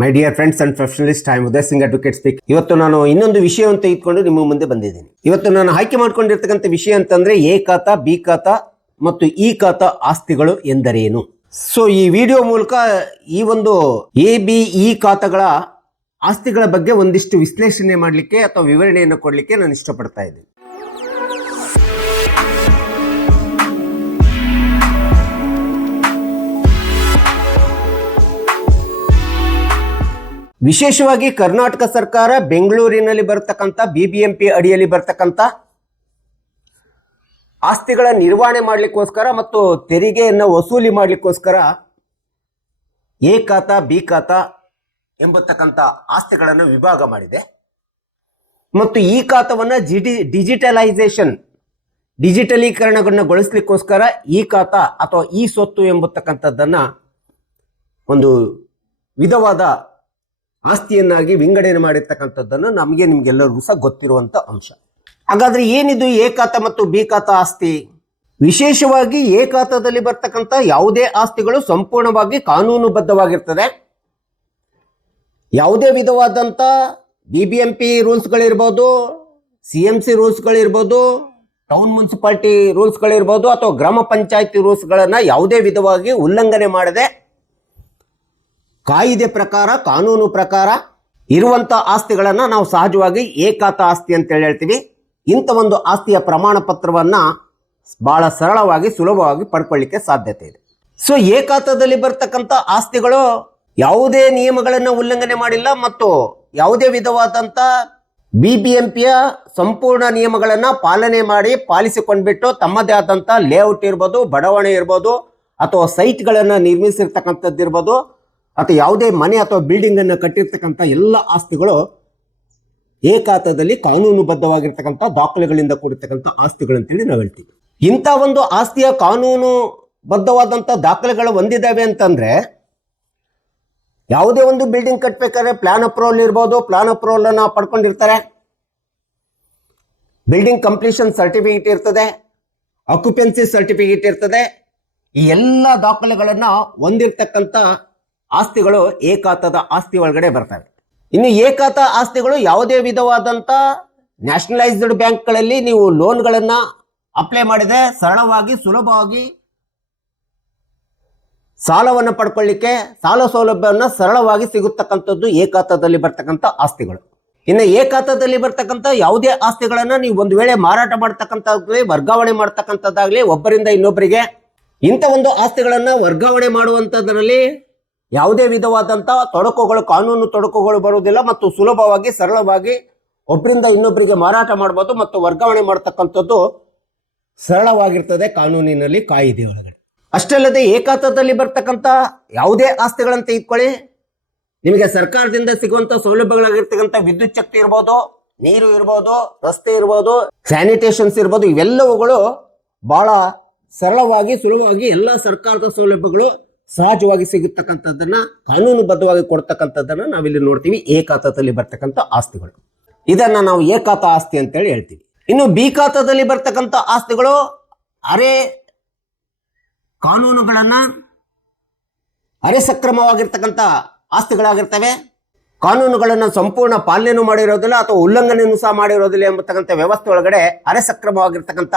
My dear friends and professionalist, I am Uday Singh advocate speak. ಇವತ್ತು ನಾನು ಇನ್ನೊಂದು ವಿಷಯವನ್ನು ತೆಗೆದುಕೊಂಡು ನಿಮ್ಮ ಮುಂದೆ ಬಂದಿದ್ದೀನಿ. ಇವತ್ತು ನಾನು ಆಯ್ಕೆ ಮಾಡ್ಕೊಂಡಿರ್ತಕ್ಕಂಥ ವಿಷಯ ಅಂತಂದ್ರೆ ಎ ಖಾತಾ, ಬಿ ಖಾತಾ ಮತ್ತು ಈ ಖಾತಾ ಆಸ್ತಿಗಳು ಎಂದರೇನು. ಸೊ ಈ ವಿಡಿಯೋ ಮೂಲಕ ಈ ಒಂದು ಎ ಬಿ ಇ ಖಾತಾಗಳ ಆಸ್ತಿಗಳ ಬಗ್ಗೆ ಒಂದಿಷ್ಟು ವಿಶ್ಲೇಷಣೆ ಮಾಡಲಿಕ್ಕೆ ಅಥವಾ ವಿವರಣೆಯನ್ನು ಕೊಡಲಿಕ್ಕೆ ನಾನು ಇಷ್ಟಪಡ್ತಾ ಇದ್ದೀನಿ. ವಿಶೇಷವಾಗಿ ಕರ್ನಾಟಕ ಸರ್ಕಾರ ಬೆಂಗಳೂರಿನಲ್ಲಿ ಬರತಕ್ಕಂಥ BBMP ಅಡಿಯಲ್ಲಿ ಬರತಕ್ಕಂಥ ಆಸ್ತಿಗಳ ನಿರ್ವಹಣೆ ಮಾಡಲಿಕ್ಕೋಸ್ಕರ ಮತ್ತು ತೆರಿಗೆಯನ್ನು ವಸೂಲಿ ಮಾಡಲಿಕ್ಕೋಸ್ಕರ ಎ ಖಾತಾ, ಬಿ ಖಾತಾ ಎಂಬತಕ್ಕಂಥ ಆಸ್ತಿಗಳನ್ನು ವಿಭಾಗ ಮಾಡಿದೆ. ಮತ್ತು ಈ ಖಾತಾವನ್ನು ಡಿಜಿಟಲೀಕರಣಗೊಳಿಸಲಿಕ್ಕೋಸ್ಕರ ಈ ಖಾತಾ ಅಥವಾ ಈ ಸ್ವತ್ತು ಎಂಬತಕ್ಕಂಥದ್ದನ್ನ ಒಂದು ವಿಧವಾದ ಆಸ್ತಿಯನ್ನಾಗಿ ವಿಂಗಡಣೆ ಮಾಡಿರ್ತಕ್ಕಂಥದ್ದನ್ನು ನಿಮ್ಗೆಲ್ಲರಿಗೂ ಸಹ ಗೊತ್ತಿರುವಂತ ಅಂಶ. ಹಾಗಾದ್ರೆ ಏನಿದು ಎ ಖಾತಾ ಮತ್ತು ಬಿ ಖಾತಾ ಆಸ್ತಿ? ವಿಶೇಷವಾಗಿ ಎ ಖಾತಾದಲ್ಲಿ ಬರ್ತಕ್ಕಂಥ ಯಾವುದೇ ಆಸ್ತಿಗಳು ಸಂಪೂರ್ಣವಾಗಿ ಕಾನೂನುಬದ್ಧವಾಗಿರ್ತದೆ. ಯಾವುದೇ ವಿಧವಾದಂಥ BBMP ರೂಲ್ಸ್ಗಳಿರ್ಬೋದು, CMC ರೂಲ್ಸ್ಗಳಿರ್ಬೋದು, ಟೌನ್ ಮುನ್ಸಿಪಾಲಿಟಿ ರೂಲ್ಸ್ಗಳಿರ್ಬೋದು ಅಥವಾ ಗ್ರಾಮ ಪಂಚಾಯತಿ ರೂಲ್ಸ್ಗಳನ್ನ ಯಾವುದೇ ವಿಧವಾಗಿ ಉಲ್ಲಂಘನೆ ಮಾಡದೆ ಕಾಯಿದೆ ಪ್ರಕಾರ, ಕಾನೂನು ಪ್ರಕಾರ ಇರುವಂತ ಆಸ್ತಿಗಳನ್ನ ನಾವು ಸಹಜವಾಗಿ ಎ ಖಾತಾ ಆಸ್ತಿ ಅಂತ ಹೇಳ್ತೀವಿ. ಇಂಥ ಒಂದು ಆಸ್ತಿಯ ಪ್ರಮಾಣ ಪತ್ರವನ್ನ ಬಹಳ ಸರಳವಾಗಿ, ಸುಲಭವಾಗಿ ಪಡ್ಕೊಳ್ಳಿಕ್ಕೆ ಸಾಧ್ಯತೆ ಇದೆ. ಸೊ ಎ ಖಾತಾದಲ್ಲಿ ಬರ್ತಕ್ಕಂಥ ಆಸ್ತಿಗಳು ಯಾವುದೇ ನಿಯಮಗಳನ್ನ ಉಲ್ಲಂಘನೆ ಮಾಡಿಲ್ಲ ಮತ್ತು ಯಾವುದೇ ವಿಧವಾದಂತ BBMPಯ ಸಂಪೂರ್ಣ ನಿಯಮಗಳನ್ನ ಪಾಲನೆ ಮಾಡಿ ಪಾಲಿಸಿಕೊಂಡ್ಬಿಟ್ಟು ತಮ್ಮದೇ ಆದಂತ ಲೇಔಟ್ ಇರ್ಬೋದು, ಬಡಾವಣೆ ಇರ್ಬೋದು ಅಥವಾ ಸೈಟ್ಗಳನ್ನ ನಿರ್ಮಿಸಿರ್ತಕ್ಕಂಥದ್ದಿರ್ಬೋದು ಅಥವಾ ಯಾವುದೇ ಮನೆ ಅಥವಾ ಬಿಲ್ಡಿಂಗ್ ಅನ್ನು ಕಟ್ಟಿರ್ತಕ್ಕಂಥ ಎಲ್ಲ ಆಸ್ತಿಗಳು ಎ ಖಾತಾದಲ್ಲಿ ಕಾನೂನುಬದ್ಧವಾಗಿರ್ತಕ್ಕಂಥ ದಾಖಲೆಗಳಿಂದ ಕೂಡಿರ್ತಕ್ಕಂಥ ಆಸ್ತಿಗಳಂತೇಳಿ ನಾವು ಹೇಳ್ತೀವಿ. ಇಂಥ ಒಂದು ಆಸ್ತಿಯ ಕಾನೂನುಬದ್ಧವಾದಂಥ ದಾಖಲೆಗಳು ಹೊಂದಿದ್ದಾವೆ ಅಂತಂದ್ರೆ ಯಾವುದೇ ಒಂದು ಬಿಲ್ಡಿಂಗ್ ಕಟ್ಟಬೇಕಾದ್ರೆ ಪ್ಲಾನ್ ಅಪ್ರೂವಲ್ ಇರ್ಬೋದು, ಪ್ಲಾನ್ ಅಪ್ರೂವಲ್ ಅನ್ನ ಪಡ್ಕೊಂಡಿರ್ತಾರೆ, ಬಿಲ್ಡಿಂಗ್ ಕಂಪ್ಲೀಷನ್ ಸರ್ಟಿಫಿಕೇಟ್ ಇರ್ತದೆ, ಆಕ್ಯುಪೆನ್ಸಿ ಸರ್ಟಿಫಿಕೇಟ್ ಇರ್ತದೆ. ಈ ಎಲ್ಲ ದಾಖಲೆಗಳನ್ನ ಹೊಂದಿರತಕ್ಕಂಥ ಆಸ್ತಿಗಳು ಎ ಖಾತಾದ ಆಸ್ತಿ ಒಳಗಡೆ ಬರ್ತವೆ. ಇನ್ನು ಎ ಖಾತಾ ಆಸ್ತಿಗಳು ಯಾವುದೇ ವಿಧವಾದಂತ ನ್ಯಾಷನಲೈಸ್ಡ್ ಬ್ಯಾಂಕ್ಗಳಲ್ಲಿ ನೀವು ಲೋನ್ಗಳನ್ನ ಅಪ್ಲೈ ಮಾಡಿದೆ ಸರಳವಾಗಿ, ಸುಲಭವಾಗಿ ಸಾಲವನ್ನು ಪಡ್ಕೊಳ್ಳಿಕ್ಕೆ ಸಾಲ ಸೌಲಭ್ಯವನ್ನು ಸರಳವಾಗಿ ಸಿಗುತ್ತಕ್ಕಂಥದ್ದು ಎ ಖಾತಾದಲ್ಲಿ ಬರ್ತಕ್ಕಂಥ ಆಸ್ತಿಗಳು. ಇನ್ನು ಎ ಖಾತಾದಲ್ಲಿ ಬರ್ತಕ್ಕಂಥ ಯಾವುದೇ ಆಸ್ತಿಗಳನ್ನ ನೀವು ಒಂದು ವೇಳೆ ಮಾರಾಟ ಮಾಡ್ತಕ್ಕಂಥದ್ದಾಗಲಿ, ವರ್ಗಾವಣೆ ಮಾಡ್ತಕ್ಕಂಥದ್ದಾಗಲಿ ಒಬ್ಬರಿಂದ ಇನ್ನೊಬ್ಬರಿಗೆ, ಇಂಥ ಒಂದು ಆಸ್ತಿಗಳನ್ನ ವರ್ಗಾವಣೆ ಮಾಡುವಂಥದ್ರಲ್ಲಿ ಯಾವುದೇ ವಿಧವಾದಂಥ ತೊಡಕುಗಳು, ಕಾನೂನು ತೊಡಕುಗಳು ಬರುವುದಿಲ್ಲ ಮತ್ತು ಸುಲಭವಾಗಿ, ಸರಳವಾಗಿ ಒಬ್ಬರಿಂದ ಇನ್ನೊಬ್ಬರಿಗೆ ಮಾರಾಟ ಮಾಡಬಹುದು ಮತ್ತು ವರ್ಗಾವಣೆ ಮಾಡತಕ್ಕಂಥದ್ದು ಸರಳವಾಗಿರ್ತದೆ ಕಾನೂನಿನಲ್ಲಿ, ಕಾಯಿದೆ ಒಳಗಡೆ. ಅಷ್ಟಲ್ಲದೆ ಎ ಖಾತಾದಲ್ಲಿ ಬರ್ತಕ್ಕಂಥ ಯಾವುದೇ ಆಸ್ತಿಗಳನ್ನು ತೆಗೆದುಕೊಳ್ಳಿ, ನಿಮಗೆ ಸರ್ಕಾರದಿಂದ ಸಿಗುವಂತ ಸೌಲಭ್ಯಗಳಾಗಿರ್ತಕ್ಕಂಥ ವಿದ್ಯುತ್ ಶಕ್ತಿ ಇರ್ಬೋದು, ನೀರು ಇರ್ಬೋದು, ರಸ್ತೆ ಇರ್ಬೋದು, ಸ್ಯಾನಿಟೇಷನ್ಸ್ ಇರ್ಬೋದು, ಇವೆಲ್ಲವುಗಳು ಬಹಳ ಸರಳವಾಗಿ, ಸುಲಭವಾಗಿ ಎಲ್ಲ ಸರ್ಕಾರದ ಸೌಲಭ್ಯಗಳು ಸಹಜವಾಗಿ ಸಿಗತಕ್ಕಂಥದ್ದನ್ನ, ಕಾನೂನುಬದ್ಧವಾಗಿ ಕೊಡ್ತಕ್ಕಂಥದ್ದನ್ನ ನಾವಿಲ್ಲಿ ನೋಡ್ತೀವಿ ಎ ಖಾತಾದಲ್ಲಿ ಬರ್ತಕ್ಕಂಥ ಆಸ್ತಿಗಳು. ಇದನ್ನ ನಾವು ಎ ಖಾತಾ ಆಸ್ತಿ ಅಂತೇಳಿ ಹೇಳ್ತೀವಿ. ಇನ್ನು ಬಿ ಖಾತಾದಲ್ಲಿ ಬರ್ತಕ್ಕಂಥ ಆಸ್ತಿಗಳು ಅರೆ ಕಾನೂನುಗಳನ್ನ, ಅರೆ ಸಕ್ರಮವಾಗಿರ್ತಕ್ಕಂಥ ಆಸ್ತಿಗಳಾಗಿರ್ತವೆ. ಕಾನೂನುಗಳನ್ನು ಸಂಪೂರ್ಣ ಪಾಲನೆಯನ್ನು ಮಾಡಿರೋದಿಲ್ಲ ಅಥವಾ ಉಲ್ಲಂಘನೆಯನ್ನು ಸಹ ಮಾಡಿರೋದಿಲ್ಲ ಎಂಬತಕ್ಕಂಥ ವ್ಯವಸ್ಥೆ ಒಳಗಡೆ ಅರೆ ಸಕ್ರಮವಾಗಿರ್ತಕ್ಕಂಥ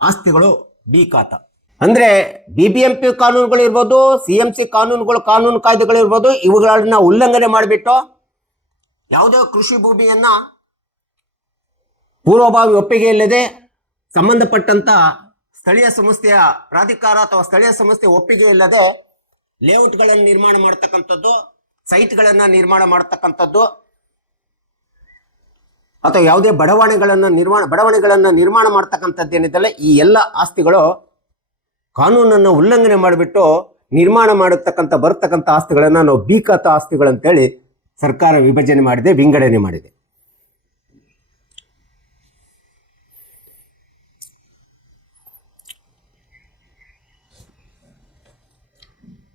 ಆಸ್ತಿಗಳು ಬಿ ಖಾತಾ. ಅಂದ್ರೆ BBMP ಕಾನೂನುಗಳು ಇರ್ಬೋದು, CMC ಕಾನೂನುಗಳು, ಕಾನೂನು ಕಾಯ್ದೆಗಳು ಇರ್ಬೋದು, ಇವುಗಳನ್ನ ಉಲ್ಲಂಘನೆ ಮಾಡಿಬಿಟ್ಟು ಯಾವುದೇ ಕೃಷಿ ಭೂಮಿಯನ್ನ ಪೂರ್ವಭಾವಿ ಒಪ್ಪಿಗೆ ಇಲ್ಲದೆ ಸಂಬಂಧಪಟ್ಟಂತ ಸ್ಥಳೀಯ ಸಂಸ್ಥೆಯ ಪ್ರಾಧಿಕಾರ ಅಥವಾ ಸ್ಥಳೀಯ ಸಂಸ್ಥೆ ಒಪ್ಪಿಗೆ ಇಲ್ಲದೆ ಲೇಔಟ್ಗಳನ್ನು ನಿರ್ಮಾಣ ಮಾಡತಕ್ಕಂಥದ್ದು, ಸೈಟ್ಗಳನ್ನ ನಿರ್ಮಾಣ ಮಾಡತಕ್ಕಂಥದ್ದು ಅಥವಾ ಯಾವುದೇ ಬಡಾವಣೆಗಳನ್ನ ನಿರ್ಮಾಣ ಮಾಡತಕ್ಕಂಥದ್ದು ಏನಿದೆಲ್ಲ, ಈ ಎಲ್ಲ ಆಸ್ತಿಗಳು ಕಾನೂನನ್ನು ಉಲ್ಲಂಘನೆ ಮಾಡಿಬಿಟ್ಟು ನಿರ್ಮಾಣ ಬರ್ತಕ್ಕಂಥ ಆಸ್ತಿಗಳನ್ನ ನಾವು ಬಿ ಖಾತಾ ಆಸ್ತಿಗಳಂತೇಳಿ ಸರ್ಕಾರ ವಿಭಜನೆ ಮಾಡಿದೆ, ವಿಂಗಡಣೆ ಮಾಡಿದೆ.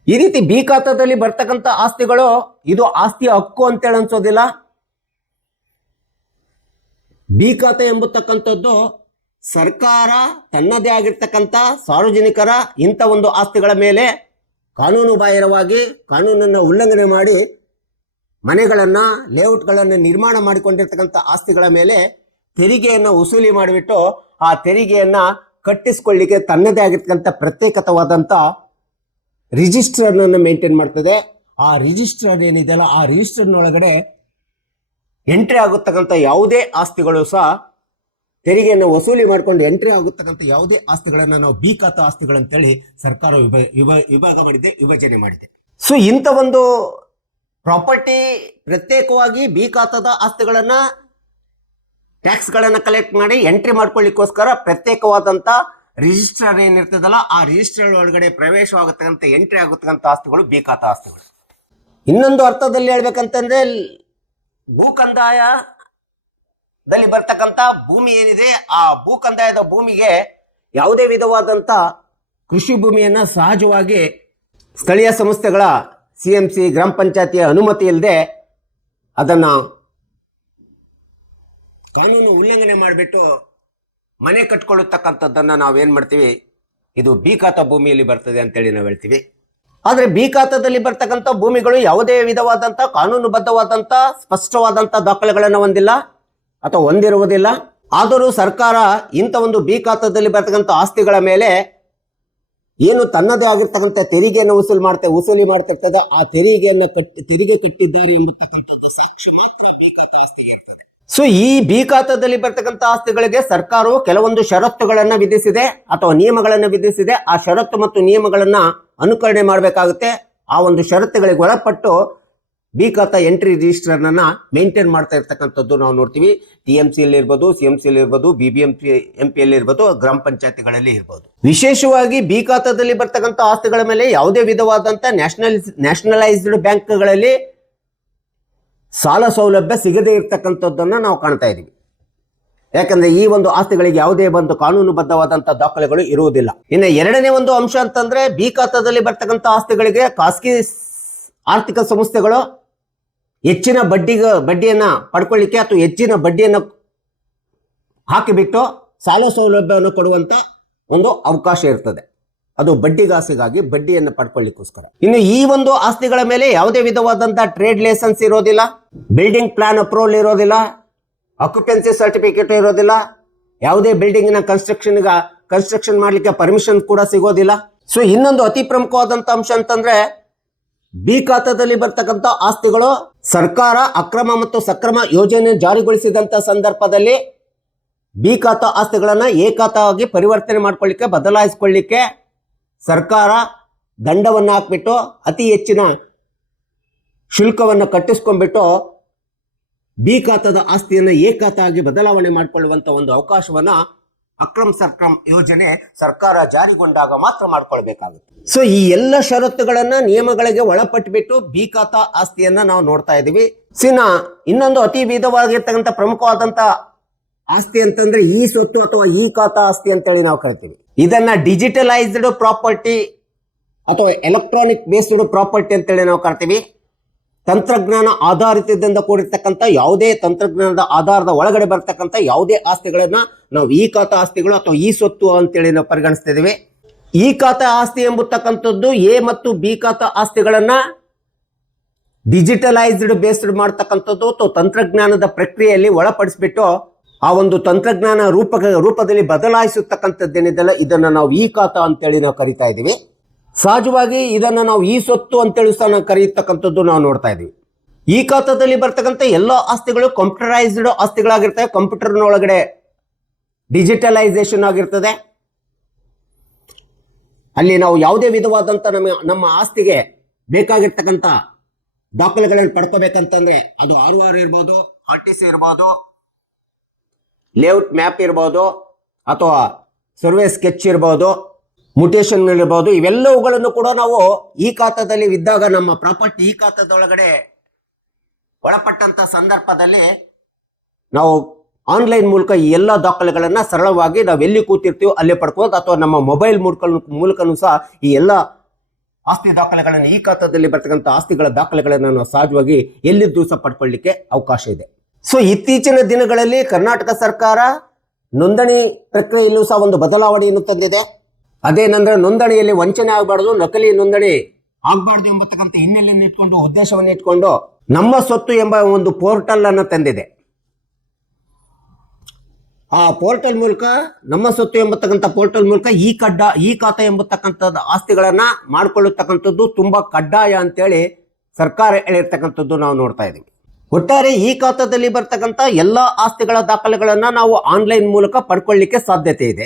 ಈ ರೀತಿ ಬಿ ಖಾತಾದಲ್ಲಿ ಬರ್ತಕ್ಕಂಥ ಆಸ್ತಿಗಳು ಇದು ಆಸ್ತಿಯ ಹಕ್ಕು ಅಂತೇಳಿ ಅನ್ಸೋದಿಲ್ಲ. ಬಿ ಖಾತೆ ಎಂಬತಕ್ಕಂಥದ್ದು ಸರ್ಕಾರ ತನ್ನದೇ ಆಗಿರ್ತಕ್ಕಂಥ ಸಾರ್ವಜನಿಕರ ಇಂಥ ಒಂದು ಆಸ್ತಿಗಳ ಮೇಲೆ ಕಾನೂನು ಬಾಹಿರವಾಗಿ ಕಾನೂನನ್ನು ಉಲ್ಲಂಘನೆ ಮಾಡಿ ಮನೆಗಳನ್ನ ಲೇಔಟ್ಗಳನ್ನು ನಿರ್ಮಾಣ ಮಾಡಿಕೊಂಡಿರ್ತಕ್ಕಂಥ ಆಸ್ತಿಗಳ ಮೇಲೆ ತೆರಿಗೆಯನ್ನು ವಸೂಲಿ ಮಾಡಿಬಿಟ್ಟು ಆ ತೆರಿಗೆಯನ್ನ ಕಟ್ಟಿಸ್ಕೊಳ್ಳಿಕ್ಕೆ ತನ್ನದೇ ಆಗಿರ್ತಕ್ಕಂಥ ಪ್ರತ್ಯೇಕವಾದಂಥ ರಿಜಿಸ್ಟರ್ ಅನ್ನು ಮೇಂಟೈನ್ ಮಾಡ್ತದೆ. ಆ ರಿಜಿಸ್ಟರ್ ಏನಿದೆಯಲ್ಲ, ಆ ರಿಜಿಸ್ಟರ್ನೊಳಗಡೆ ಎಂಟ್ರಿ ಆಗುತ್ತಕ್ಕಂಥ ಯಾವುದೇ ಆಸ್ತಿಗಳು ಸಹ ತೆರಿಗೆಯನ್ನು ವಸೂಲಿ ಮಾಡಿಕೊಂಡು ಎಂಟ್ರಿ ಆಗುತ್ತಕ್ಕಂಥ ಯಾವುದೇ ಆಸ್ತಿಗಳನ್ನು ನಾವು ಬಿ ಖಾತಾ ಆಸ್ತಿಗಳಂತೇಳಿ ಸರ್ಕಾರ ವಿಭಾಗ ಮಾಡಿದೆ, ವಿಭಜನೆ ಮಾಡಿದೆ. ಸೊ ಇಂಥ ಒಂದು ಪ್ರಾಪರ್ಟಿ ಪ್ರತ್ಯೇಕವಾಗಿ ಬಿ ಖಾತಾದ ಆಸ್ತಿಗಳನ್ನ ಟ್ಯಾಕ್ಸ್ಗಳನ್ನು ಕಲೆಕ್ಟ್ ಮಾಡಿ ಎಂಟ್ರಿ ಮಾಡ್ಕೊಳ್ಳಿಕ್ಕೋಸ್ಕರ ಪ್ರತ್ಯೇಕವಾದಂಥ ರಿಜಿಸ್ಟರ್ ಏನಿರ್ತದಲ್ಲ, ಆ ರಿಜಿಸ್ಟರ್ ಒಳಗಡೆ ಪ್ರವೇಶವಾಗತಕ್ಕಂಥ ಎಂಟ್ರಿ ಆಗತಕ್ಕಂಥ ಆಸ್ತಿಗಳು ಬಿ ಖಾತಾ ಆಸ್ತಿಗಳು. ಇನ್ನೊಂದು ಅರ್ಥದಲ್ಲಿ ಹೇಳ್ಬೇಕಂತಂದ್ರೆ ಭೂ ಕಂದಾಯದಲ್ಲಿ ಬರ್ತಕ್ಕಂಥ ಭೂಮಿ ಏನಿದೆ, ಆ ಭೂ ಕಂದಾಯದ ಭೂಮಿಗೆ ಯಾವುದೇ ವಿಧವಾದಂಥ ಕೃಷಿ ಭೂಮಿಯನ್ನ ಸಹಜವಾಗಿ ಸ್ಥಳೀಯ ಸಂಸ್ಥೆಗಳ CMC ಗ್ರಾಮ ಪಂಚಾಯತಿಯ ಅನುಮತಿ ಇಲ್ಲದೆ ಅದನ್ನ ಕಾನೂನು ಉಲ್ಲಂಘನೆ ಮಾಡಿಬಿಟ್ಟು ಮನೆ ಕಟ್ಕೊಳ್ಳತಕ್ಕಂಥದ್ದನ್ನ ನಾವೇನ್ ಮಾಡ್ತೀವಿ, ಇದು ಬಿ ಖಾತಾ ಭೂಮಿಯಲ್ಲಿ ಬರ್ತದೆ ಅಂತೇಳಿ ನಾವು ಹೇಳ್ತೀವಿ. ಆದ್ರೆ ಬಿ ಖಾತಾದಲ್ಲಿ ಬರ್ತಕ್ಕಂಥ ಭೂಮಿಗಳು ಯಾವುದೇ ವಿಧವಾದಂಥ ಕಾನೂನುಬದ್ಧವಾದಂಥ ಸ್ಪಷ್ಟವಾದಂಥ ದಾಖಲೆಗಳನ್ನು ಹೊಂದಿಲ್ಲ ಅಥವಾ ಹೊಂದಿರುವುದಿಲ್ಲ. ಆದರೂ ಸರ್ಕಾರ ಇಂಥ ಒಂದು ಬಿ ಖಾತಾದಲ್ಲಿ ಬರ್ತಕ್ಕಂಥ ಆಸ್ತಿಗಳ ಮೇಲೆ ಏನು ತನ್ನದೇ ಆಗಿರ್ತಕ್ಕಂಥ ತೆರಿಗೆಯನ್ನು ವಸೂಲಿ ಮಾಡ್ತಿರ್ತದೆ, ಆ ತೆರಿಗೆ ಕಟ್ಟಿದ್ದಾರೆ ಎಂಬತಕ್ಕಂಥದ್ದು ಸಾಕ್ಷಿ ಮಾತ್ರ ಬಿ ಖಾತಾ ಆಸ್ತಿಗೆ ಇರ್ತದೆ. ಸೊ ಈ ಬಿ ಖಾತಾದಲ್ಲಿ ಬರ್ತಕ್ಕಂಥ ಆಸ್ತಿಗಳಿಗೆ ಸರ್ಕಾರವು ಕೆಲವೊಂದು ಷರತ್ತುಗಳನ್ನ ವಿಧಿಸಿದೆ ಅಥವಾ ನಿಯಮಗಳನ್ನು ವಿಧಿಸಿದೆ. ಆ ಷರತ್ತು ಮತ್ತು ನಿಯಮಗಳನ್ನ ಅನುಕರಣೆ ಮಾಡಬೇಕಾಗುತ್ತೆ. ಆ ಒಂದು ಷರತ್ತುಗಳಿಗೆ ಒಳಪಟ್ಟು ಬಿ ಖಾತಾ ಎಂಟ್ರಿ ರಿಜಿಸ್ಟರ್ ಅನ್ನ ಮೇಂಟೈನ್ ಮಾಡ್ತಾ ಇರ್ತಕ್ಕಂಥದ್ದು ನಾವು ನೋಡ್ತೀವಿ. TMC ಅಲ್ಲಿ ಇರ್ಬೋದು, CMC ಅಲ್ಲಿ ಇರ್ಬೋದು, BBMP ಅಲ್ಲಿ ಇರ್ಬೋದು, ಗ್ರಾಮ ಪಂಚಾಯತಿಗಳಲ್ಲಿ ಇರ್ಬೋದು. ವಿಶೇಷವಾಗಿ ಬಿ ಖಾತಾದಲ್ಲಿ ಬರ್ತಕ್ಕಂಥ ಆಸ್ತಿಗಳ ಮೇಲೆ ಯಾವುದೇ ವಿಧವಾದಂಥ ನ್ಯಾಷನಲೈಸ್ಡ್ ಬ್ಯಾಂಕ್ಗಳಲ್ಲಿ ಸಾಲ ಸೌಲಭ್ಯ ಸಿಗದೇ ಇರ್ತಕ್ಕಂಥದ್ದನ್ನ ನಾವು ಕಾಣ್ತಾ ಇದ್ದೀವಿ. ಯಾಕಂದ್ರೆ ಈ ಒಂದು ಆಸ್ತಿಗಳಿಗೆ ಯಾವುದೇ ಒಂದು ಕಾನೂನುಬದ್ಧವಾದಂಥ ದಾಖಲೆಗಳು ಇರುವುದಿಲ್ಲ. ಇನ್ನು ಎರಡನೇ ಒಂದು ಅಂಶ ಅಂತಂದ್ರೆ ಬಿ ಖಾತಾದಲ್ಲಿ ಬರ್ತಕ್ಕಂಥ ಆಸ್ತಿಗಳಿಗೆ ಖಾಸಗಿ ಆರ್ಥಿಕ ಸಂಸ್ಥೆಗಳು ಹೆಚ್ಚಿನ ಬಡ್ಡಿಯನ್ನ ಪಡ್ಕೊಳ್ಳಿಕ್ಕೆ ಅಥವಾ ಹೆಚ್ಚಿನ ಬಡ್ಡಿಯನ್ನು ಹಾಕಿಬಿಟ್ಟು ಸಾಲ ಸೌಲಭ್ಯವನ್ನು ಕೊಡುವಂತ ಒಂದು ಅವಕಾಶ ಇರ್ತದೆ. ಅದು ಬಡ್ಡಿಗಾಸಿಗಾಗಿ ಬಡ್ಡಿಯನ್ನು ಪಡ್ಕೊಳ್ಳಿಕ್ಕೋಸ್ಕರ. ಇನ್ನು ಈ ಒಂದು ಆಸ್ತಿಗಳ ಮೇಲೆ ಯಾವುದೇ ವಿಧವಾದಂತಹ ಟ್ರೇಡ್ ಲೈಸೆನ್ಸ್ ಇರೋದಿಲ್ಲ, ಬಿಲ್ಡಿಂಗ್ ಪ್ಲಾನ್ ಅಪ್ರೂವಲ್ ಇರೋದಿಲ್ಲ, ಆಕ್ಯುಪೆನ್ಸಿ ಸರ್ಟಿಫಿಕೇಟ್ ಇರೋದಿಲ್ಲ, ಯಾವುದೇ ಬಿಲ್ಡಿಂಗಿನ ಕನ್ಸ್ಟ್ರಕ್ಷನ್ ಮಾಡ್ಲಿಕ್ಕೆ ಪರ್ಮಿಷನ್ ಕೂಡ ಸಿಗೋದಿಲ್ಲ. ಸೊ ಇನ್ನೊಂದು ಅತಿ ಪ್ರಮುಖವಾದಂತ ಅಂಶ ಅಂತಂದ್ರೆ ಬಿ ಖಾತಾದಲ್ಲಿ ಬರ್ತಕ್ಕಂಥ ಆಸ್ತಿಗಳು ಸರ್ಕಾರ ಅಕ್ರಮ ಮತ್ತು ಸಕ್ರಮ ಯೋಜನೆ ಜಾರಿಗೊಳಿಸಿದಂತ ಸಂದರ್ಭದಲ್ಲಿ ಬಿ ಖಾತಾ ಆಸ್ತಿಗಳನ್ನ ಎ ಖಾತಾವಾಗಿ ಪರಿವರ್ತನೆ ಮಾಡ್ಕೊಳ್ಳಿಕ್ಕೆ, ಬದಲಾಯಿಸಿಕೊಳ್ಳಿಕ್ಕೆ ಸರ್ಕಾರ ದಂಡವನ್ನು ಹಾಕ್ಬಿಟ್ಟು ಅತಿ ಹೆಚ್ಚಿನ ಶುಲ್ಕವನ್ನು ಕಟ್ಟಿಸ್ಕೊಂಡ್ಬಿಟ್ಟು ಬಿ ಖಾತಾದ ಆಸ್ತಿಯನ್ನು ಎ ಖಾತಾ ಆಗಿ ಬದಲಾವಣೆ ಮಾಡಿಕೊಳ್ಳುವಂತ ಒಂದು ಅವಕಾಶವನ್ನ ಅಕ್ರಮ ಸಕ್ರಮ ಯೋಜನೆ ಸರ್ಕಾರ ಜಾರಿಗೊಂಡಾಗ ಮಾತ್ರ ಮಾಡ್ಕೊಳ್ಬೇಕಾಗುತ್ತೆ. ಸೊ ಈ ಎಲ್ಲ ಷರತ್ತುಗಳನ್ನ ನಿಯಮಗಳಿಗೆ ಒಳಪಟ್ಟುಬಿಟ್ಟು ಬಿ ಖಾತಾ ಆಸ್ತಿಯನ್ನ ನಾವು ನೋಡ್ತಾ ಇದೀವಿ. ಇನ್ನೊಂದು ಅತಿ ವಿಧವಾಗಿರ್ತಕ್ಕಂಥ ಪ್ರಮುಖವಾದಂತ ಆಸ್ತಿ ಅಂತಂದ್ರೆ ಈ ಸ್ವತ್ತು ಅಥವಾ ಈ ಖಾತಾ ಆಸ್ತಿ ಅಂತೇಳಿ ನಾವು ಕರಿತೀವಿ. ಇದನ್ನ ಡಿಜಿಟಲೈಸ್ಡ್ ಪ್ರಾಪರ್ಟಿ ಅಥವಾ ಎಲೆಕ್ಟ್ರಾನಿಕ್ ಬೇಸ್ಡ್ ಪ್ರಾಪರ್ಟಿ ಅಂತೇಳಿ ನಾವು ಕರಿತೀವಿ. ತಂತ್ರಜ್ಞಾನ ಆಧಾರಿತದಿಂದ ಕೂಡಿರ್ತಕ್ಕಂಥ ಯಾವುದೇ ತಂತ್ರಜ್ಞಾನದ ಆಧಾರದ ಒಳಗಡೆ ಬರ್ತಕ್ಕಂಥ ಯಾವುದೇ ಆಸ್ತಿಗಳನ್ನ ನಾವು ಈ ಖಾತಾ ಆಸ್ತಿಗಳು ಅಥವಾ ಈ ಸ್ವತ್ತು ಅಂತೇಳಿ ನಾವು ಪರಿಗಣಿಸ್ತಾ ಇದೀವಿ. ಈ ಖಾತಾ ಆಸ್ತಿ ಎಂಬತಕ್ಕಂಥದ್ದು ಎ ಮತ್ತು ಬಿ ಖಾತಾ ಆಸ್ತಿಗಳನ್ನ ಡಿಜಿಟಲೈಸ್ಡ್ ಬೇಸ್ಡ್ ಮಾಡ್ತಕ್ಕಂಥದ್ದು ಅಥವಾ ತಂತ್ರಜ್ಞಾನದ ಪ್ರಕ್ರಿಯೆಯಲ್ಲಿ ಒಳಪಡಿಸ್ಬಿಟ್ಟು ಆ ಒಂದು ತಂತ್ರಜ್ಞಾನ ರೂಪದಲ್ಲಿ ಬದಲಾಯಿಸತಕ್ಕಂಥದ್ದೇನಿದೆಲ್ಲ ಇದನ್ನ ನಾವು ಈ ಖಾತಾ ಅಂತೇಳಿ ನಾವು ಕರಿತಾ ಇದೀವಿ. ಸಹಜವಾಗಿ ಇದನ್ನ ನಾವು ಈ ಸ್ವತ್ತು ಅಂತೇಳಿ ಸಹ ನಾವು ಕರೆಯತಕ್ಕಂಥದ್ದು ನಾವು ನೋಡ್ತಾ ಇದೀವಿ. ಈ ಖಾತಾದಲ್ಲಿ ಬರ್ತಕ್ಕಂಥ ಎಲ್ಲ ಆಸ್ತಿಗಳು ಕಂಪ್ಯೂಟರೈಸ್ಡ್ ಆಸ್ತಿಗಳಾಗಿರ್ತವೆ. ಕಂಪ್ಯೂಟರ್ನ ಒಳಗಡೆ ಡಿಜಿಟಲೈಸೇಷನ್ ಆಗಿರ್ತದೆ. ಅಲ್ಲಿ ನಾವು ಯಾವುದೇ ವಿಧವಾದಂಥ ನಮ್ಮ ಆಸ್ತಿಗೆ ಬೇಕಾಗಿರ್ತಕ್ಕಂಥ ದಾಖಲೆಗಳನ್ನು ಪಡ್ಕೋಬೇಕಂತಂದ್ರೆ ಅದು ROR ಇರ್ಬೋದು, RTC ಇರ್ಬೋದು, ಲೇಔಟ್ ಮ್ಯಾಪ್ ಇರ್ಬೋದು, ಅಥವಾ ಸರ್ವೆ ಸ್ಕೆಚ್ ಇರ್ಬೋದು, ಮುಟೇಶನ್ ಇರ್ಬೋದು, ಇವೆಲ್ಲವುಗಳನ್ನು ಕೂಡ ನಾವು ಈ ಖಾತಾದಲ್ಲಿ ಇದ್ದಾಗ ನಮ್ಮ ಪ್ರಾಪರ್ಟಿ ಈ ಖಾತಾದೊಳಗಡೆ ಒಳಪಟ್ಟಂತ ಸಂದರ್ಭದಲ್ಲಿ ನಾವು ಆನ್ಲೈನ್ ಮೂಲಕ ಈ ಎಲ್ಲ ದಾಖಲೆಗಳನ್ನ ಸರಳವಾಗಿ ನಾವು ಎಲ್ಲಿ ಕೂತಿರ್ತೀವೋ ಅಲ್ಲೇ ಪಡ್ಕೋದು, ಅಥವಾ ನಮ್ಮ ಮೊಬೈಲ್ ಮೂಲಕನೂ ಸಹ ಈ ಎಲ್ಲ ಆಸ್ತಿ ದಾಖಲೆಗಳನ್ನು ಈ ಖಾತಾದಲ್ಲಿ ಬರ್ತಕ್ಕಂಥ ಆಸ್ತಿಗಳ ದಾಖಲೆಗಳನ್ನು ನಾವು ಸಹಜವಾಗಿ ಎಲ್ಲಿದ್ದು ಸಹ ಪಡ್ಕೊಳ್ಳಿಕ್ಕೆ ಅವಕಾಶ ಇದೆ. ಸೊ ಇತ್ತೀಚಿನ ದಿನಗಳಲ್ಲಿ ಕರ್ನಾಟಕ ಸರ್ಕಾರ ನೋಂದಣಿ ಪ್ರಕ್ರಿಯೆಯಲ್ಲೂ ಸಹ ಒಂದು ಬದಲಾವಣೆಯನ್ನು ತಂದಿದೆ. ಅದೇನಂದ್ರೆ ನೋಂದಣಿಯಲ್ಲಿ ವಂಚನೆ ಆಗಬಾರ್ದು, ನಕಲಿ ನೋಂದಣಿ ಆಗ್ಬಾರ್ದು ಎಂಬತಕ್ಕಂಥ ಹಿನ್ನೆಲೆಯನ್ನು ಇಟ್ಕೊಂಡು ಉದ್ದೇಶವನ್ನು ಇಟ್ಕೊಂಡು ನಮ್ಮ ಸೊತ್ತು ಎಂಬ ಒಂದು ಪೋರ್ಟಲ್ ಅನ್ನು ತಂದಿದೆ. ಆ ಪೋರ್ಟಲ್ ಮೂಲಕ ನಮ್ಮ ಸೊತ್ತು ಎಂಬತಕ್ಕಂಥ ಪೋರ್ಟಲ್ ಮೂಲಕ ಈ ಖಾತಾ ಎಂಬತಕ್ಕಂಥದ್ದು ಆಸ್ತಿಗಳನ್ನ ಮಾಡ್ಕೊಳ್ಳತಕ್ಕಂಥದ್ದು ತುಂಬಾ ಕಡ್ಡಾಯ ಅಂತೇಳಿ ಸರ್ಕಾರ ಹೇಳಿರ್ತಕ್ಕಂಥದ್ದು ನಾವು ನೋಡ್ತಾ ಇದ್ದೀವಿ. ಒಟ್ಟಾರೆ ಈ ಖಾತಾದಲ್ಲಿ ಬರ್ತಕ್ಕಂಥ ಎಲ್ಲಾ ಆಸ್ತಿಗಳ ದಾಖಲೆಗಳನ್ನ ನಾವು ಆನ್ಲೈನ್ ಮೂಲಕ ಪಡ್ಕೊಳ್ಳಿಕ್ಕೆ ಸಾಧ್ಯತೆ ಇದೆ.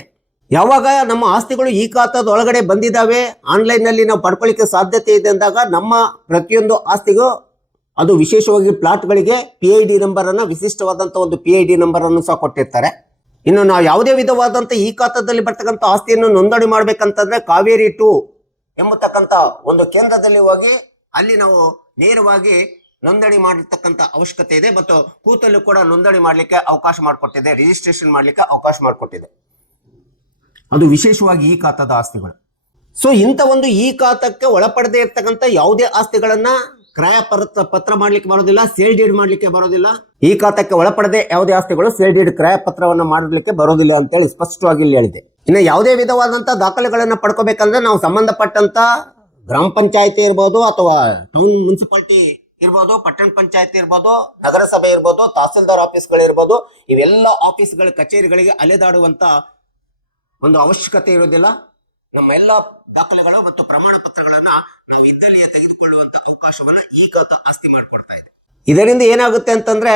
ಯಾವಾಗ ನಮ್ಮ ಆಸ್ತಿಗಳು ಈ ಖಾತಾದ ಒಳಗಡೆ ಬಂದಿದ್ದಾವೆ, ಆನ್ಲೈನ್ ನಲ್ಲಿ ನಾವು ಪಡ್ಕೊಳ್ಳಿಕ್ಕೆ ಸಾಧ್ಯತೆ ಇದೆ ಅಂದಾಗ ನಮ್ಮ ಪ್ರತಿಯೊಂದು ಆಸ್ತಿಗೂ ಅದು ವಿಶೇಷವಾಗಿ ಪ್ಲಾಟ್ಗಳಿಗೆ PID ನಂಬರ್ ಅನ್ನ, ವಿಶಿಷ್ಟವಾದಂಥ ಒಂದು PID ನಂಬರ್ ಅನ್ನು ಸಹ ಕೊಟ್ಟಿರ್ತಾರೆ. ಇನ್ನು ನಾವು ಯಾವುದೇ ವಿಧವಾದಂಥ ಈ ಖಾತಾದಲ್ಲಿ ಬರ್ತಕ್ಕಂಥ ಆಸ್ತಿಯನ್ನು ನೋಂದಣಿ ಮಾಡ್ಬೇಕಂತಂದ್ರೆ ಕಾವೇರಿ 2 ಎಂಬತಕ್ಕಂಥ ಒಂದು ಕೇಂದ್ರದಲ್ಲಿ ಹೋಗಿ ಅಲ್ಲಿ ನಾವು ನೇರವಾಗಿ ನೋಂದಣಿ ಮಾಡಿರ್ತಕ್ಕಂಥ ಅವಶ್ಯಕತೆ ಇದೆ. ಮತ್ತು ಕೂತಲ್ಲೂ ಕೂಡ ನೋಂದಣಿ ಮಾಡಲಿಕ್ಕೆ ಅವಕಾಶ ಮಾಡಿಕೊಟ್ಟಿದೆ, ರಿಜಿಸ್ಟ್ರೇಷನ್ ಮಾಡಲಿಕ್ಕೆ ಅವಕಾಶ ಮಾಡಿಕೊಟ್ಟಿದೆ. ಅದು ವಿಶೇಷವಾಗಿ ಈ ಖಾತಾದ ಆಸ್ತಿಗಳು. ಸೊ ಇಂಥ ಒಂದು ಈ ಖಾತಾಕ್ಕೆ ಒಳಪಡದೆ ಇರ್ತಕ್ಕಂಥ ಯಾವುದೇ ಆಸ್ತಿಗಳನ್ನ ಕ್ರಯ ಪತ್ರ ಮಾಡ್ಲಿಕ್ಕೆ ಬರೋದಿಲ್ಲ, ಸೇಲ್ ಡೀಡ್ ಮಾಡ್ಲಿಕ್ಕೆ ಬರೋದಿಲ್ಲ. ಈ ಖಾತಾಕ್ಕೆ ಒಳಪಡದೆ ಯಾವುದೇ ಆಸ್ತಿಗಳು ಸೇಲ್ ಡೀಡ್ ಕ್ರಯ ಪತ್ರವನ್ನು ಮಾಡಲಿಕ್ಕೆ ಬರೋದಿಲ್ಲ ಅಂತೇಳಿ ಸ್ಪಷ್ಟವಾಗಿ ಇಲ್ಲಿ ಹೇಳಿದೆ. ಇನ್ನು ಯಾವುದೇ ವಿಧವಾದಂತ ದಾಖಲೆಗಳನ್ನ ಪಡ್ಕೋಬೇಕಂದ್ರೆ ನಾವು ಸಂಬಂಧಪಟ್ಟಂತ ಗ್ರಾಮ ಪಂಚಾಯತಿ ಇರ್ಬೋದು, ಅಥವಾ ಟೌನ್ ಮುನ್ಸಿಪಾಲಿಟಿ ಇರ್ಬೋದು, ಪಟ್ಟಣ ಪಂಚಾಯತಿ ಇರ್ಬೋದು, ನಗರಸಭೆ ಇರ್ಬೋದು, ತಹಸೀಲ್ದಾರ್ ಆಫೀಸ್ಗಳು ಇರ್ಬೋದು, ಇವೆಲ್ಲ ಆಫೀಸ್ಗಳ ಕಚೇರಿಗಳಿಗೆ ಅಲೆದಾಡುವಂತ ಒಂದು ಅವಶ್ಯಕತೆ ಇರೋದಿಲ್ಲ. ನಮ್ಮ ಎಲ್ಲ ದಾಖಲೆಗಳು ಮತ್ತು ಪ್ರಮಾಣ ಪತ್ರಗಳನ್ನ ನಾವು ಇದ್ದಲ್ಲಿಯೇ ತೆಗೆದುಕೊಳ್ಳುವಂತ ಅವಕಾಶವನ್ನ ಈ ಖಾತಾ ಆಸ್ತಿ ಮಾಡಿಕೊಡ್ತಾ ಇದೆ. ಇದರಿಂದ ಏನಾಗುತ್ತೆ ಅಂತಂದ್ರೆ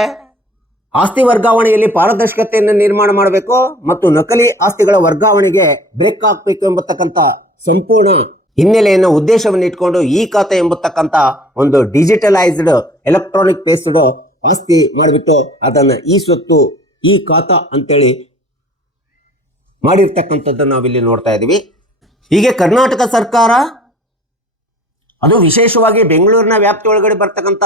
ಆಸ್ತಿ ವರ್ಗಾವಣೆಯಲ್ಲಿ ಪಾರದರ್ಶಕತೆಯನ್ನು ನಿರ್ಮಾಣ ಮಾಡಬೇಕು ಮತ್ತು ನಕಲಿ ಆಸ್ತಿಗಳ ವರ್ಗಾವಣೆಗೆ ಬ್ರೇಕ್ ಹಾಕಬೇಕು ಎಂಬತಕ್ಕಂಥ ಸಂಪೂರ್ಣ ಹಿನ್ನೆಲೆಯನ್ನು ಉದ್ದೇಶವನ್ನು ಇಟ್ಕೊಂಡು ಈ ಖಾತಾ ಎಂಬತಕ್ಕಂಥ ಒಂದು ಡಿಜಿಟಲೈಸ್ಡ್ ಎಲೆಕ್ಟ್ರಾನಿಕ್ ಬೇಸ್ಡ್ ಆಸ್ತಿ ಮಾಡಿಬಿಟ್ಟು ಅದನ್ನ ಈ ಸ್ವತ್ತು ಈ ಖಾತಾ ಅಂತೇಳಿ ಮಾಡಿರ್ತಕ್ಕಂಥದ್ದನ್ನು ನಾವಿಲ್ಲಿ ನೋಡ್ತಾ ಇದ್ದೀವಿ. ಹೀಗೆ ಕರ್ನಾಟಕ ಸರ್ಕಾರ ಅದು ವಿಶೇಷವಾಗಿ ಬೆಂಗಳೂರಿನ ವ್ಯಾಪ್ತಿ ಒಳಗಡೆ ಬರ್ತಕ್ಕಂಥ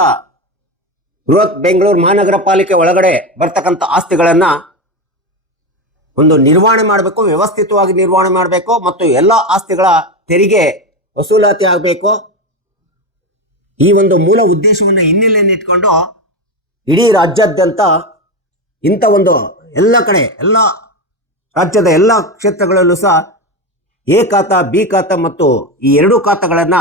ಬೃಹತ್ ಬೆಂಗಳೂರು ಮಹಾನಗರ ಪಾಲಿಕೆ ಒಳಗಡೆ ಬರ್ತಕ್ಕಂಥ ಆಸ್ತಿಗಳನ್ನ ಒಂದು ನಿರ್ವಹಣೆ ಮಾಡಬೇಕು, ವ್ಯವಸ್ಥಿತವಾಗಿ ನಿರ್ವಹಣೆ ಮಾಡಬೇಕು ಮತ್ತು ಎಲ್ಲ ಆಸ್ತಿಗಳ ತೆರಿಗೆ ವಸೂಲಾತಿ ಆಗಬೇಕು. ಈ ಒಂದು ಮೂಲ ಉದ್ದೇಶವನ್ನು ಹಿನ್ನೆಲೆಯನ್ನು ಇಟ್ಕೊಂಡು ಇಡೀ ರಾಜ್ಯಾದ್ಯಂತ ಇಂಥ ಒಂದು ಎಲ್ಲ ಕಡೆ ಎಲ್ಲ ರಾಜ್ಯದ ಎಲ್ಲ ಕ್ಷೇತ್ರಗಳಲ್ಲೂ ಸಹ ಎ ಖಾತಾ, ಬಿ ಖಾತಾ ಮತ್ತು ಈ ಎರಡೂ ಖಾತಾಗಳನ್ನ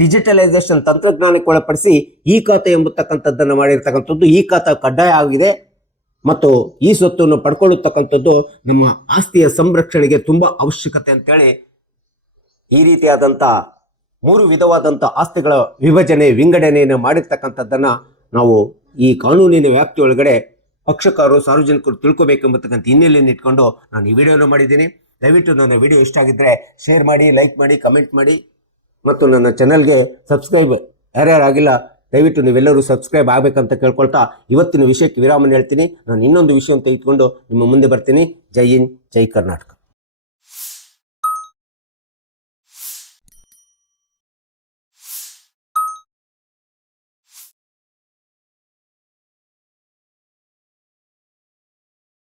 ಡಿಜಿಟಲೈಸೇಷನ್ ತಂತ್ರಜ್ಞಾನಕ್ಕೆ ಒಳಪಡಿಸಿ ಈ ಖಾತೆ ಎಂಬತಕ್ಕಂಥದ್ದನ್ನು ಮಾಡಿರ್ತಕ್ಕಂಥದ್ದು ಈ ಖಾತಾ ಕಡ್ಡಾಯ ಆಗಿದೆ. ಮತ್ತು ಈ ಸ್ವತ್ತನ್ನು ಪಡ್ಕೊಳ್ಳತಕ್ಕಂಥದ್ದು ನಮ್ಮ ಆಸ್ತಿಯ ಸಂರಕ್ಷಣೆಗೆ ತುಂಬಾ ಅವಶ್ಯಕತೆ ಅಂತೇಳಿ ಈ ರೀತಿಯಾದಂಥ 3 ವಿಧವಾದಂಥ ಆಸ್ತಿಗಳ ವಿಭಜನೆ ವಿಂಗಡಣೆಯನ್ನು ಮಾಡಿರ್ತಕ್ಕಂಥದ್ದನ್ನ ನಾವು ಈ ಕಾನೂನಿನ ವ್ಯಾಪ್ತಿಯೊಳಗಡೆ ಪಕ್ಷಕಾರರು ಸಾರ್ವಜನಿಕರು ತಿಳ್ಕೊಬೇಕೆಂಬತಕ್ಕಂಥ ಹಿನ್ನೆಲೆಯನ್ನು ಇಟ್ಕೊಂಡು ನಾನು ಈ ವಿಡಿಯೋನ ಮಾಡಿದ್ದೀನಿ. ದಯವಿಟ್ಟು ನನ್ನ ವಿಡಿಯೋ ಇಷ್ಟ ಆಗಿದ್ರೆ ಶೇರ್ ಮಾಡಿ, ಲೈಕ್ ಮಾಡಿ, ಕಮೆಂಟ್ ಮಾಡಿ ಮತ್ತು ನನ್ನ ಚಾನಲ್ಗೆ ಸಬ್ಸ್ಕ್ರೈಬ್ ಯಾರ್ಯಾರಾಗಿಲ್ಲ ದಯವಿಟ್ಟು ನೀವೆಲ್ಲರೂ ಸಬ್ಸ್ಕ್ರೈಬ್ ಆಗಬೇಕಂತ ಕೇಳ್ಕೊಳ್ತಾ ಇವತ್ತಿನ ವಿಷಯಕ್ಕೆ ವಿರಾಮನ ಹೇಳ್ತೀನಿ. ನಾನು ಇನ್ನೊಂದು ವಿಷಯ ತೆಗೆದುಕೊಂಡು ನಿಮ್ಮ ಮುಂದೆ ಬರ್ತೀನಿ. ಜೈ ಹಿಂದ್, ಜೈ ಕರ್ನಾಟಕ.